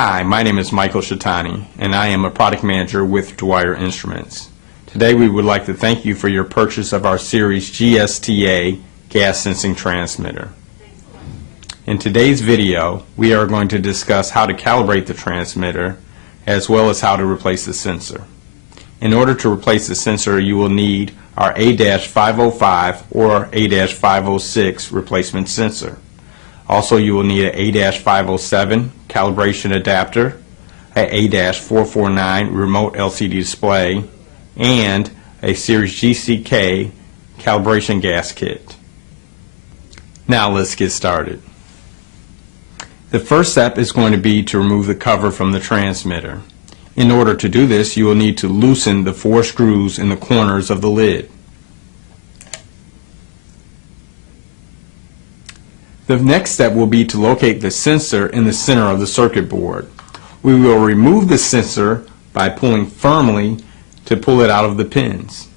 Hi, my name is Michael Shatani, and I am a product manager with DWYER Instruments. Today we would like to thank you for your purchase of our series GSTA gas sensing transmitter. In today's video, we are going to discuss how to calibrate the transmitter as well as how to replace the sensor. In order to replace the sensor, you will need our A-505 or A-506 replacement sensor. Also, you will need an A-507 calibration adapter, an A-449 remote LCD display, and a Series GSTA calibration gas kit. Now let's get started. The first step is going to be to remove the cover from the transmitter. In order to do this, you will need to loosen the 4 screws in the corners of the lid. The next step will be to locate the sensor in the center of the circuit board. We will remove the sensor by pulling firmly to pull it out of the pins.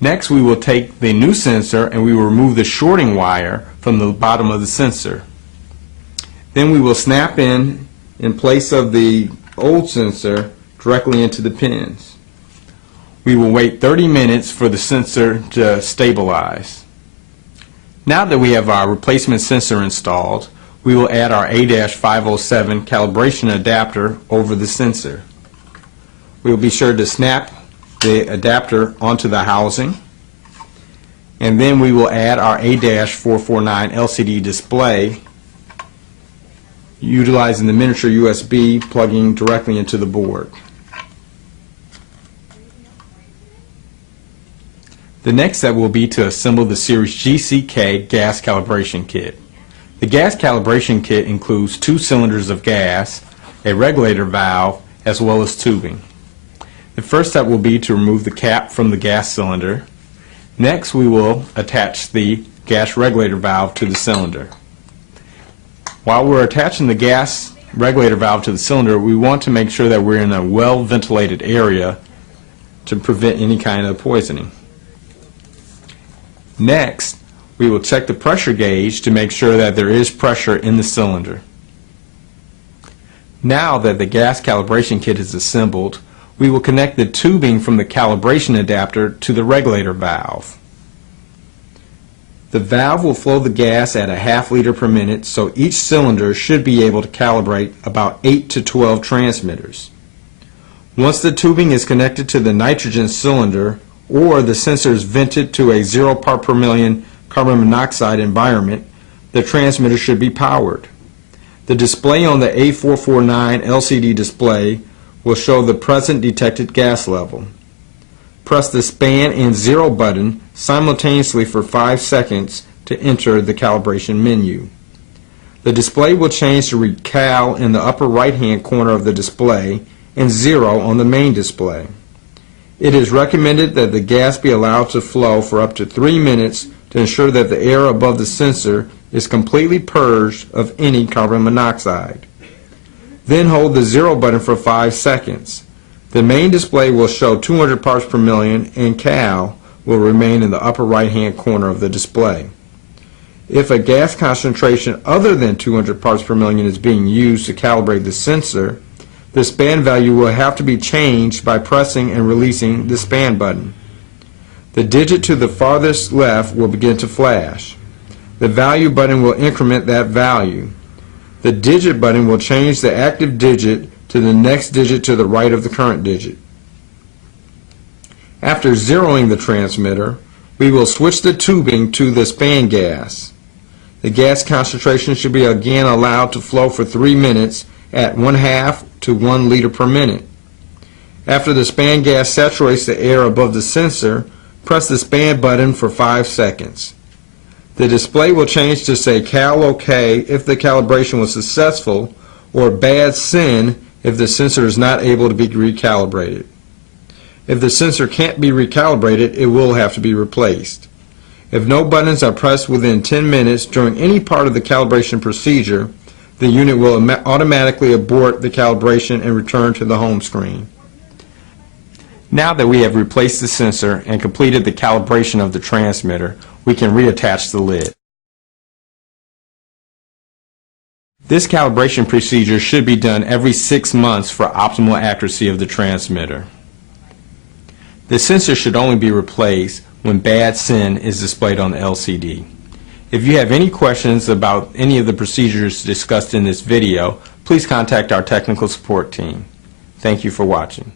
Next, we will take the new sensor and we will remove the shorting wire from the bottom of the sensor. Then we will snap in place of the old sensor directly into the pins. We will wait 30 minutes for the sensor to stabilize. Now that we have our replacement sensor installed, we will add our A-507 calibration adapter over the sensor. We will be sure to snap the adapter onto the housing, and then we will add our A-449 LCD display utilizing the miniature USB plugging directly into the board. The next step will be to assemble the Series GSTA gas calibration kit. The gas calibration kit includes 2 cylinders of gas, a regulator valve, as well as tubing. The first step will be to remove the cap from the gas cylinder. Next, we will attach the gas regulator valve to the cylinder. While we're attaching the gas regulator valve to the cylinder, we want to make sure that we're in a well-ventilated area to prevent any kind of poisoning. Next, we will check the pressure gauge to make sure that there is pressure in the cylinder. Now that the gas calibration kit is assembled, we will connect the tubing from the calibration adapter to the regulator valve. The valve will flow the gas at a ½ liter per minute, so each cylinder should be able to calibrate about 8 to 12 transmitters. Once the tubing is connected to the nitrogen cylinder, or the sensor is vented to a 0 part per million carbon monoxide environment, the transmitter should be powered. The display on the A449 LCD display will show the present detected gas level. Press the span and 0 button simultaneously for 5 seconds to enter the calibration menu. The display will change to recal in the upper right hand corner of the display and 0 on the main display. It is recommended that the gas be allowed to flow for up to 3 minutes to ensure that the air above the sensor is completely purged of any carbon monoxide. Then hold the 0 button for 5 seconds. The main display will show 200 parts per million and cal will remain in the upper right hand corner of the display. If a gas concentration other than 200 parts per million is being used to calibrate the sensor, the span value will have to be changed by pressing and releasing the span button. The digit to the farthest left will begin to flash. The value button will increment that value. The digit button will change the active digit to the next digit to the right of the current digit. After zeroing the transmitter, we will switch the tubing to the span gas. The gas concentration should be again allowed to flow for 3 minutes at 1/2 to 1 liter per minute. After the span gas saturates the air above the sensor, press the span button for 5 seconds. The display will change to say Cal OK if the calibration was successful, or Bad Sin if the sensor is not able to be recalibrated. If the sensor can't be recalibrated, it will have to be replaced. If no buttons are pressed within 10 minutes during any part of the calibration procedure, the unit will automatically abort the calibration and return to the home screen. Now that we have replaced the sensor and completed the calibration of the transmitter, we can reattach the lid. This calibration procedure should be done every 6 months for optimal accuracy of the transmitter. The sensor should only be replaced when bad SIN is displayed on the LCD. If you have any questions about any of the procedures discussed in this video, please contact our technical support team. Thank you for watching.